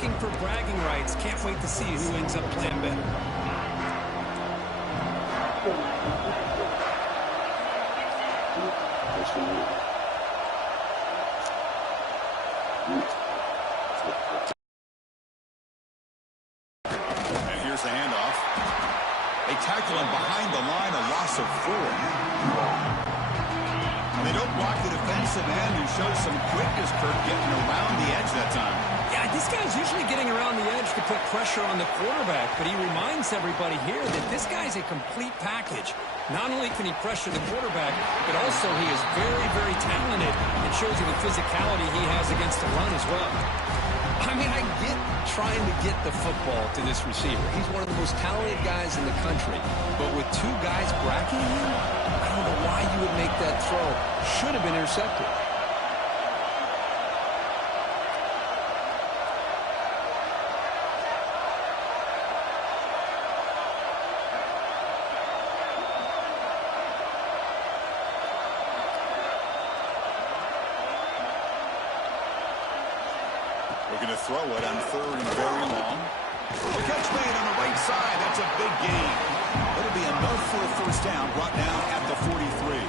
looking for bragging rights. Can't wait to see who ends up playing better. And here's the handoff. They tackle him behind the line, a loss of 4. And they don't block the defensive end, who shows some quickness, Kurt, getting around the edge that time. Yeah, this guy's usually getting around the edge to put pressure on the quarterback, but he reminds everybody here that this guy's a complete package. Not only can he pressure the quarterback, but also he is very, very talented. It shows you the physicality he has against the run as well. I mean, I get trying to get the football to this receiver. He's one of the most talented guys in the country. But with 2 guys bracketing him, I don't know why you would make that throw. Should have been intercepted. Looking to throw it on 3rd and very long. The catch made on the right side. That's a big gain. It'll be enough for a first down, brought down at the 43.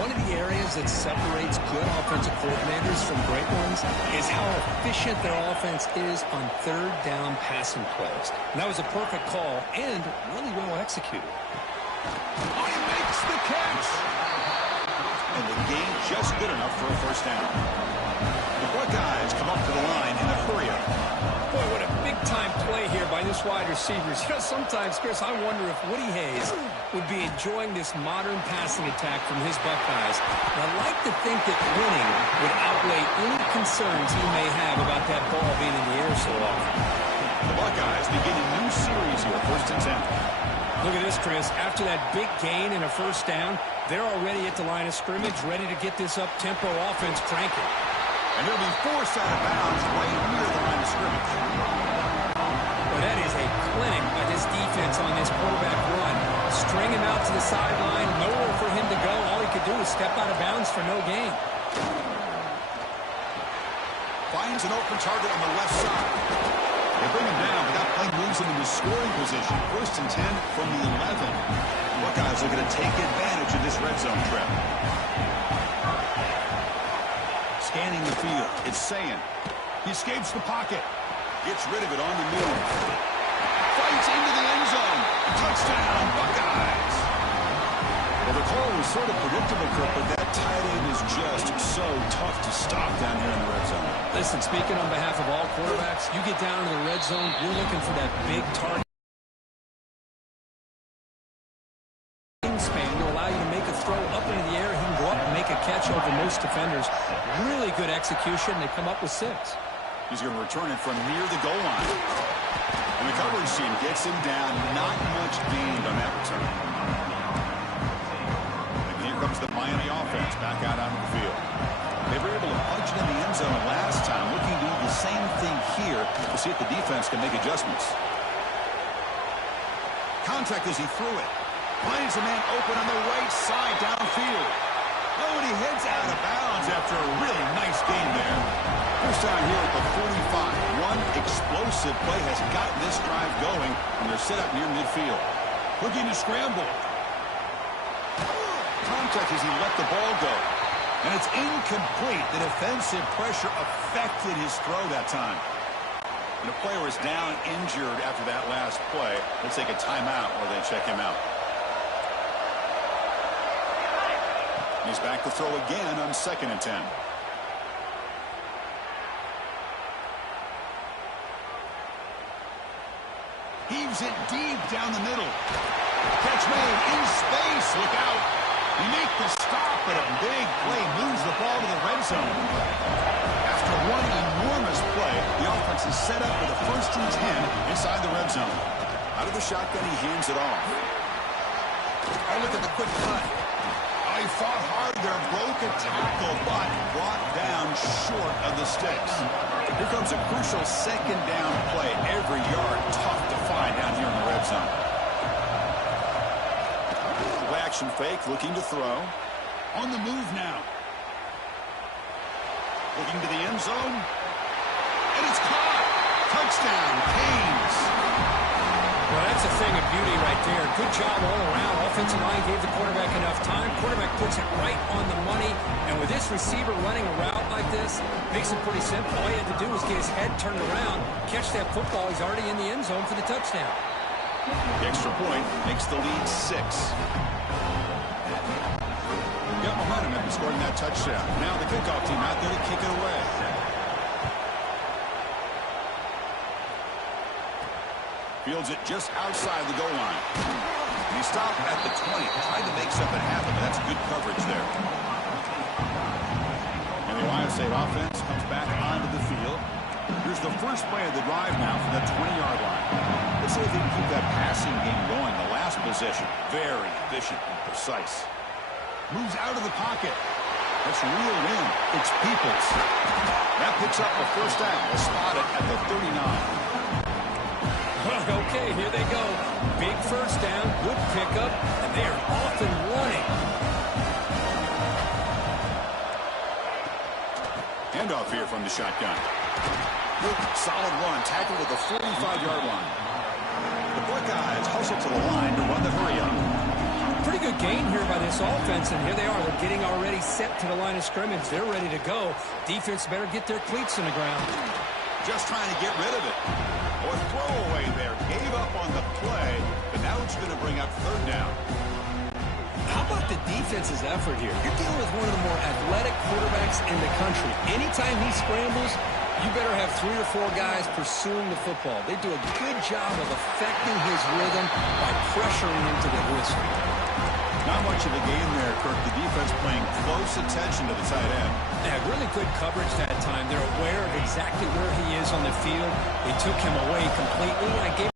One of the areas that separates good offensive coordinators from great ones is how efficient their offense is on 3rd down passing plays. And that was a perfect call and really well executed. Oh, he makes the catch. And the gain just good enough for a first down. The Buckeyes come up to the line in a hurry-up. Boy, what a big-time play here by this wide receiver. You know, sometimes, Chris, I wonder if Woody Hayes would be enjoying this modern passing attack from his Buckeyes. And I like to think that winning would outweigh any concerns he may have about that ball being in the air so often. The Buckeyes begin a new series here, 1st and 10. Look at this, Chris. After that big gain and a first down, they're already at the line of scrimmage, ready to get this up-tempo offense cranking. And he'll be forced out of bounds right near the line of scrimmage. Well, that is a clinic by this defense on this quarterback run. String him out to the sideline, nowhere for him to go. All he could do is step out of bounds for no gain. Finds an open target on the left side. They bring him down, but that play moves him into scoring position. 1st and 10 from the 11. Buckeyes are going to take advantage of this red zone trap. Scanning the field, it's Sayin. He escapes the pocket. Gets rid of it on the move. Fights into the end zone. Touchdown, Buckeyes. Well, the call was sort of predictable, Kurt, but that tight end is just so tough to stop down here in the red zone. Listen, speaking on behalf of all quarterbacks, you get down to the red zone, you're looking for that big target span to allow you to make a throw up into the air. He can go up and make a catch over most defenders. Really good execution. They come up with 6. He's going to return it from near the goal line. And the coverage team gets him down. Not much gained on that return. And here comes the Miami offense back out onto the field. They were able to punch it in the end zone last time. Looking to do the same thing here to see if the defense can make adjustments. Contact as he threw it. Finds a man open on the right side downfield. Oh, and he heads out of bounds after a really nice game there. First down here at the 45. One explosive play has gotten this drive going, and they're set up near midfield. Looking to scramble. Contact as he let the ball go. And it's incomplete. The defensive pressure affected his throw that time. And the player is down injured after that last play. Let's take a timeout while they check him out. He's back to throw again on 2nd and 10. Heaves it deep down the middle. Catch made in space. Look out. He make the stop, but a big play moves the ball to the red zone. After one enormous play, the offense is set up with a 1st and 10 inside the red zone. Out of the shotgun, he hands it off. Oh, look at the quick cut. He fought hard there, broke a tackle, but brought down short of the sticks. Here comes a crucial 2nd down play. Every yard tough to find down here in the red zone. Play action fake, looking to throw. On the move now. Looking to the end zone. And it's caught. Touchdown, Canes. Well, that's a thing of beauty right there. Good job all around. Offensive line gave the quarterback enough time. Quarterback puts it right on the money. And with this receiver running a route like this, makes it pretty simple. All he had to do was get his head turned around, catch that football. He's already in the end zone for the touchdown. The extra point makes the lead 6. Got momentum after scoring that touchdown. Now the kickoff team out there to kick it away. Fields it just outside the goal line. And he stopped at the 20, trying to make something happen, but that's good coverage there. And the Ohio State offense comes back onto the field. Here's the first play of the drive now from the 20-yard line. Let's see if they can keep that passing game going. The last possession, very efficient and precise. Moves out of the pocket. That's reeled in. It's Peoples. That picks up a first down. They'll spot it at the 39. Okay, here they go. Big first down, good pickup, and they are off and running. Handoff here from the shotgun. Good, solid run, tackled at the 45-yard line. The Buckeyes hustle to the line to run the hurry-up. Pretty good gain here by this offense, and here they are. They're getting already set to the line of scrimmage. They're ready to go. Defense better get their cleats in the ground. Just trying to get rid of it. Or throwaway there. Gave up on the play, but now it's going to bring up third down. How about the defense's effort here? You're dealing with one of the more athletic quarterbacks in the country. Anytime he scrambles, you better have 3 or 4 guys pursuing the football. They do a good job of affecting his rhythm by pressuring him to the whistle. Not much of a game there, Kirk. The defense paying close attention to the tight end. Yeah, really good coverage that time. They're aware of exactly where he is on the field. They took him away completely. I gave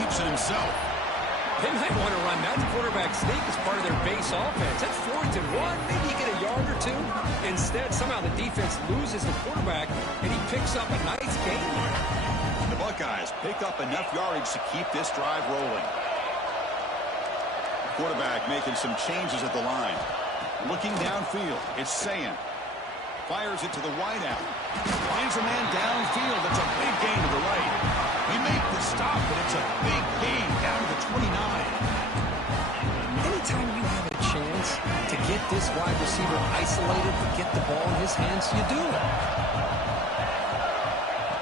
keeps it himself. They might want to run that quarterback sneak as part of their base offense. That's 4th and 1. Maybe you get a yard or 2. Instead, somehow the defense loses the quarterback, and he picks up a nice gain there. The Buckeyes pick up enough yardage to keep this drive rolling. Quarterback making some changes at the line. Looking downfield, it's Sayin. Fires it to the wideout. Finds a man downfield. That's a big gain to the right. He made the stop, but it's a big gain down to the 29. Anytime you have a chance to get this wide receiver isolated, to get the ball in his hands, you do it.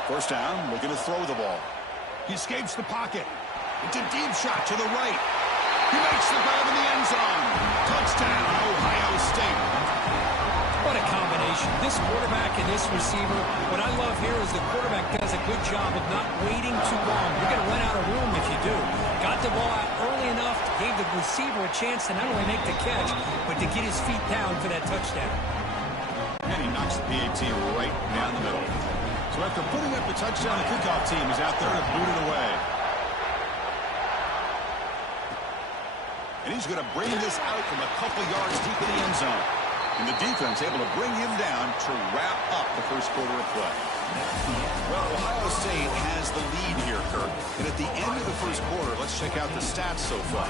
First down, looking to throw the ball. He escapes the pocket. It's a deep shot to the right. He makes the grab in the end zone. Touchdown, Ohio State. What a combination. This quarterback and this receiver. What I love here is the quarterback does a good job of not waiting too long. You're going to run out of room if you do. Got the ball out early enough, gave the receiver a chance to not only make the catch, but to get his feet down for that touchdown. And he knocks the PAT right down the middle. So after putting up the touchdown, the kickoff team is out there to boot it away. And he's going to bring this out from a couple yards deep in the end zone. And the defense able to bring him down to wrap up the first quarter of play. Well, Ohio State has the lead here, Kirk. And at the end of the first quarter, let's check out the stats so far.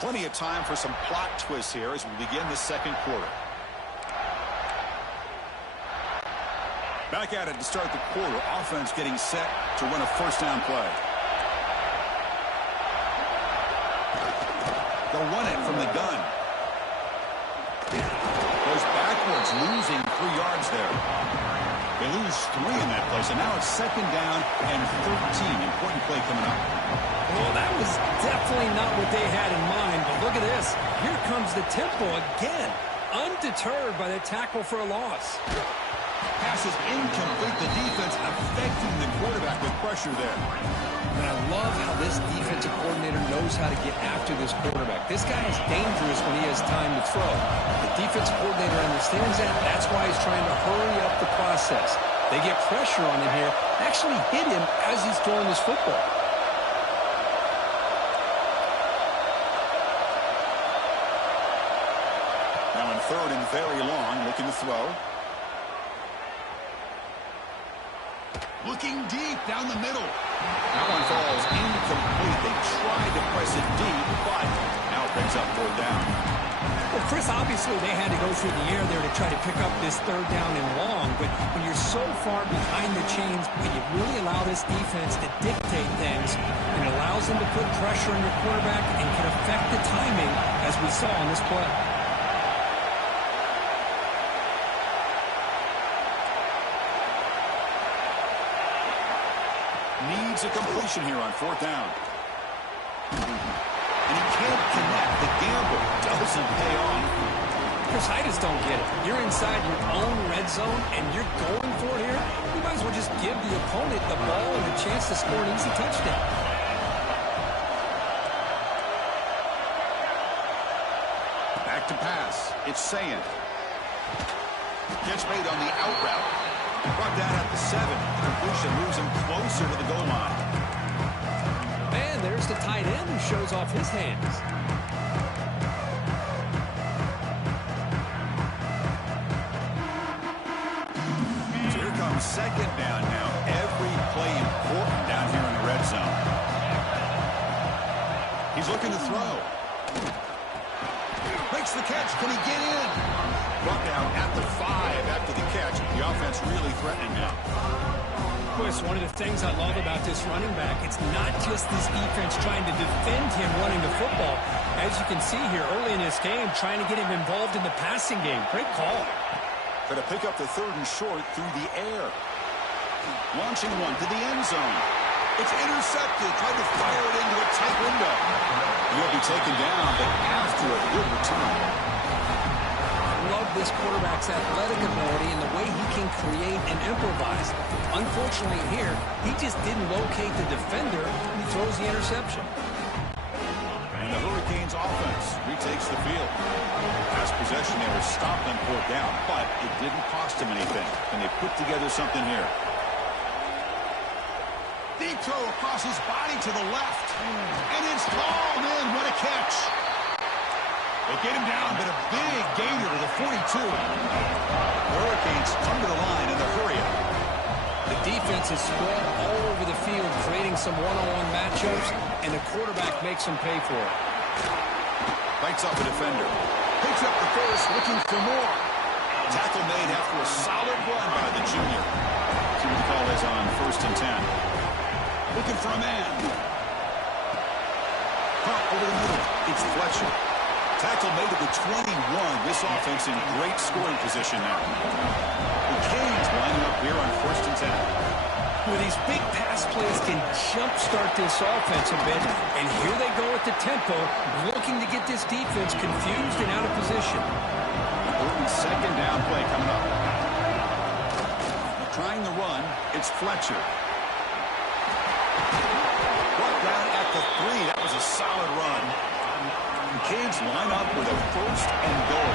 Plenty of time for some plot twists here as we begin the second quarter. Back at it to start the quarter. Offense getting set to run a first down play. They'll run it from the gun. Goes backwards, losing 3 yards there. They lose 3 in that play, so now it's second down and 13. Important play coming up. Well, that was definitely not what they had in mind, but look at this. Here comes the tempo again. Undeterred by the tackle for a loss. Pass is incomplete. The defense affecting the quarterback with pressure there. And I love how this defensive coordinator knows how to get after this quarterback. This guy is dangerous when he has time to throw. The defensive coordinator understands that. That's why he's trying to hurry up the process. They get pressure on him here. Actually hit him as he's throwing this football. Now in third and very long, looking to throw. Looking deep down the middle. That one falls incomplete. They tried to press it deep, Chris, obviously they had to go through the air there to try to pick up this third down and long, but when you're so far behind the chains, when you really allow this defense to dictate things, and it allows them to put pressure on your quarterback and can affect the timing, as we saw on this play. Needs a completion here on fourth down. And he can't connect. The gamble doesn't pay off. Chris, I just don't get it. You're inside your own red zone, and you're going for it here? You might as well just give the opponent the ball and a chance to score an easy touchdown. Back to pass. It's Saying. Catch made on the out route. Brought down at the 7. The completion moves him closer to the goal line. And there's the tight end who shows off his hands. So here comes second down now. Every play important down here in the red zone. He's looking to throw. Makes the catch. Can he get in? Brought down at the 5 after the catch. The offense really threatening now. Chris, one of the things I love about this running back, it's not just this defense trying to defend him running the football. As you can see here early in this game, trying to get him involved in the passing game. Great call. Going to pick up the third and short through the air. Launching one to the end zone. It's intercepted. Tried to fire it into a tight window. He'll be taken down, but after a good return. Love this quarterback's athletic ability and the way he can create and improvise. Unfortunately here, he just didn't locate the defender and he throws the interception. And the Hurricanes offense retakes the field. Last possession, they were stopped on fourth down, but it didn't cost them anything. And they put together something here. Deep throw across his body to the left. And it's hauled in. What a catch. They get him down, but a big gainer to the 42. Hurricanes come to the line in the hurry up. The defense is spread all over the field, creating some one-on-one matchups, and the quarterback makes them pay for it. Bites off a defender. Picks up the first, looking for more. Tackle made after a solid run by the junior. See what the call is on 1st and 10. Looking for a man. Pump over the middle. It's Fletcher. Tackle made at the 21. This offense in great scoring position now. The Canes lining up here on 1st and 10. Well, these big pass plays can jumpstart this offense a bit, and here they go at the tempo, looking to get this defense confused and out of position. Important second down play coming up. Trying the run, it's Fletcher. Brought down at the 3. That was a solid run. The Canes line up with a 1st and goal.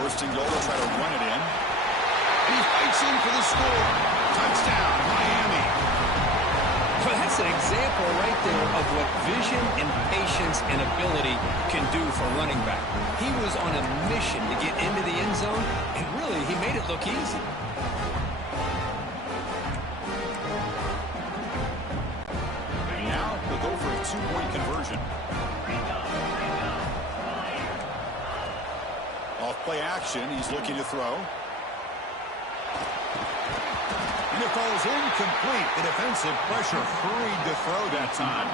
1st and goal, they'll try to run it in. And he fights in for the score. Touchdown, Miami. Well, that's an example right there of what vision and patience and ability can do for running back. He was on a mission to get into the end zone, and really, he made it look easy. Go for a 2-point conversion. Off play action, he's looking to throw. And it falls incomplete. The defensive pressure hurried to throw that time.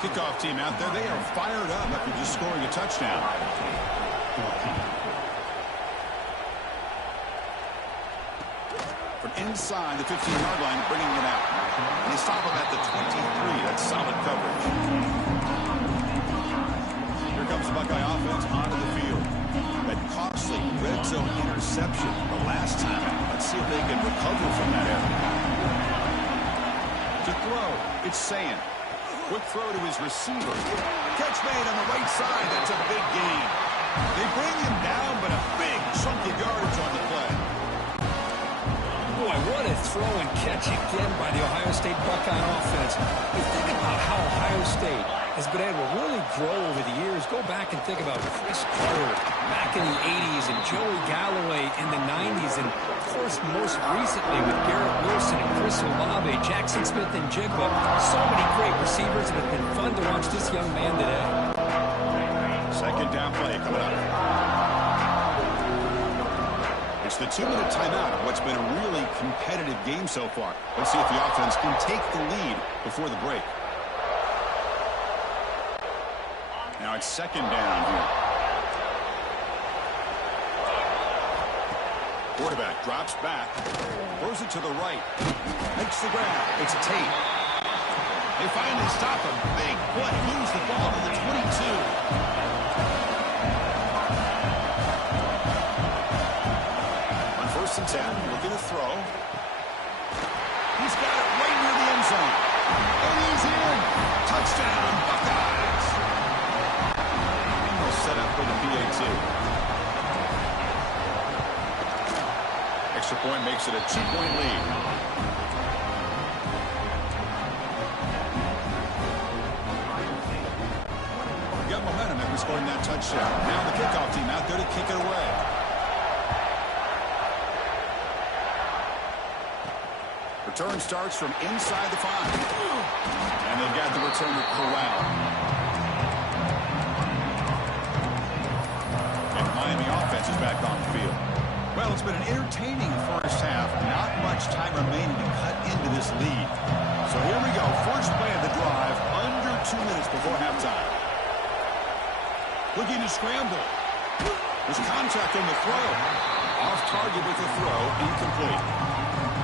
Kickoff team out there, they are fired up after just scoring a touchdown. From inside the 15-yard line, bringing it out. And they stop him at the 23. That's solid coverage. Here comes the Buckeye offense onto the field. That costly red zone interception the last time. Let's see if they can recover from that error. To throw, it's Saying. Quick throw to his receiver. Catch made on the right side. That's a big gain. They bring him down, but a big chunk of yardage on the play. Boy, what a throw and catch again by the Ohio State Buckeye offense. You think about how Ohio State has been able to really grow over the years. Go back and think about Chris Carter back in the 80s and Joey Galloway in the 90s. And, of course, most recently with Garrett Wilson and Chris Olave. Jackson Smith and Jigba. So many great receivers, and it's been fun to watch this young man today. Second down play coming up. It's the 2-minute timeout of what's been a really competitive game so far. Let's see if the offense can take the lead before the break. Now it's second down here. Quarterback drops back. Throws it to the right. Makes the grab. It's Tate. They finally stop him. Big play. Moves the ball to the 22. First and 10, looking to throw. He's got it right near the end zone. And he's in. Touchdown, Buckeyes. And they'll set up for the PAT. Extra point makes it a 2-point lead. Got momentum after scoring that touchdown. Now the kickoff team out there to kick it away. Return starts from inside the 5. And they've got the returner corralled. And Miami offense is back on the field. Well, it's been an entertaining first half. Not much time remaining to cut into this lead. So here we go. First play of the drive. Under 2 minutes before halftime. Looking to scramble. There's contact on the throw. Off target with the throw. Incomplete.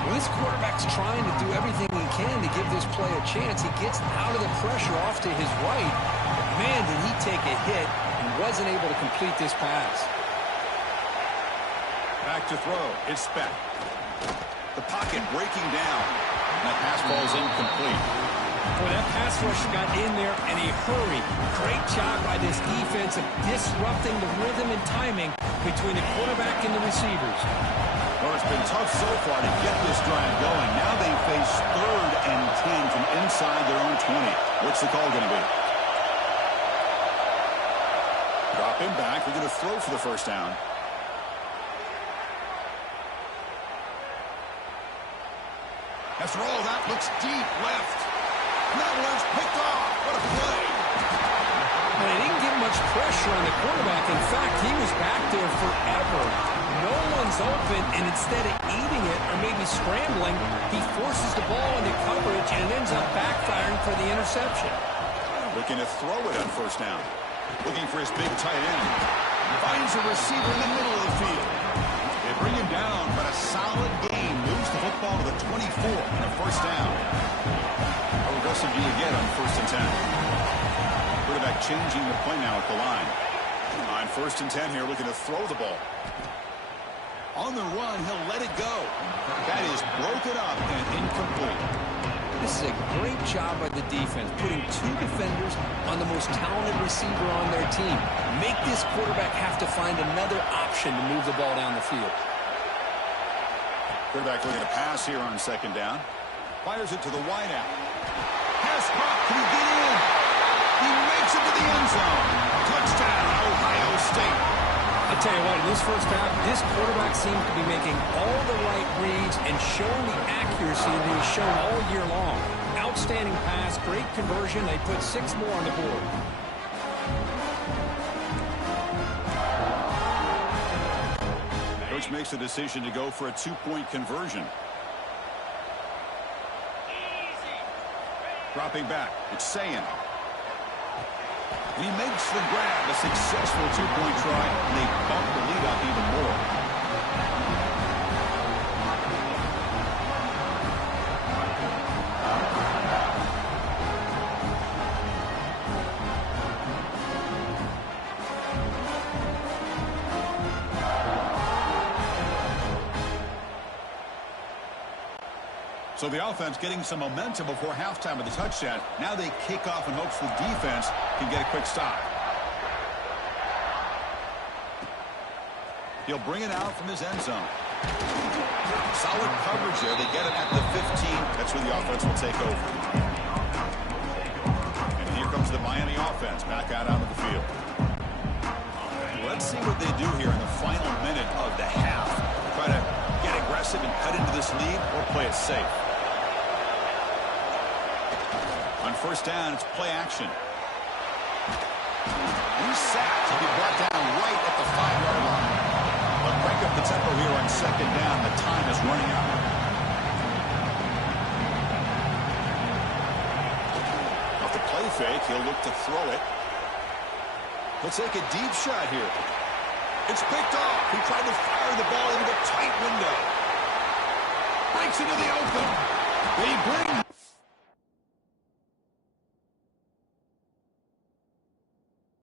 Well, this quarterback's trying to do everything he can to give this play a chance. He gets out of the pressure off to his right. But man, did he take a hit and wasn't able to complete this pass. Back to throw. It's Speck. The pocket breaking down. And that pass ball is incomplete. Boy, that pass rush got in there in a hurry. Great job by this defense of disrupting the rhythm and timing between the quarterback and the receivers. Well, it's been tough so far to get this drive going. Now they face 3rd and 10 from inside their own 20. What's the call going to be? Drop him back. They're going to throw for the first down. After all, that looks deep left. And that one's picked off. What a play. Well, they didn't get much pressure on the quarterback. In fact, he was back there forever. No one's open, and instead of eating it or maybe scrambling, he forces the ball into coverage and ends up backfiring for the interception. Looking to throw it on first down. Looking for his big tight end. Finds a receiver in the middle of the field. They bring him down, but a solid game moves the football to the 24 and a first down. How aggressive do you get on first and 10? Quarterback changing the play now at the line. On first and 10 here, looking to throw the ball. On the run, he'll let it go. That is broken up and incomplete. This is a great job by the defense, putting 2 defenders on the most talented receiver on their team. Make this quarterback have to find another option to move the ball down the field. Quarterback looking to pass here on second down. Fires it to the wideout. Pass caught. Can he get in? He makes it to the end zone. Touchdown, Ohio State. I'll tell you what, in this first half, this quarterback seems to be making all the right reads and showing the accuracy that he's shown all year long. Outstanding pass, great conversion. They put 6 more on the board. Coach makes a decision to go for a 2-point conversion. Dropping back, it's Sayin. He makes the grab, a successful 2-point try, and they bump the lead up even more. So the offense getting some momentum before halftime with the touchdown. Now they kick off in hopes the defense can get a quick stop. He'll bring it out from his end zone. Solid coverage there. They get it at the 15. That's where the offense will take over. And here comes the Miami offense back out onto the field. Let's see what they do here in the final minute of the half. Try to get aggressive and cut into this lead or play it safe. first down. It's play action. He's sacked. He'll be brought down right at the 5-yard line. But crank up the tempo here on second down. The time is running out. Off the play fake, he'll look to throw it. He'll take a deep shot here. It's picked off. He tried to fire the ball into a tight window. Breaks into the open. They bring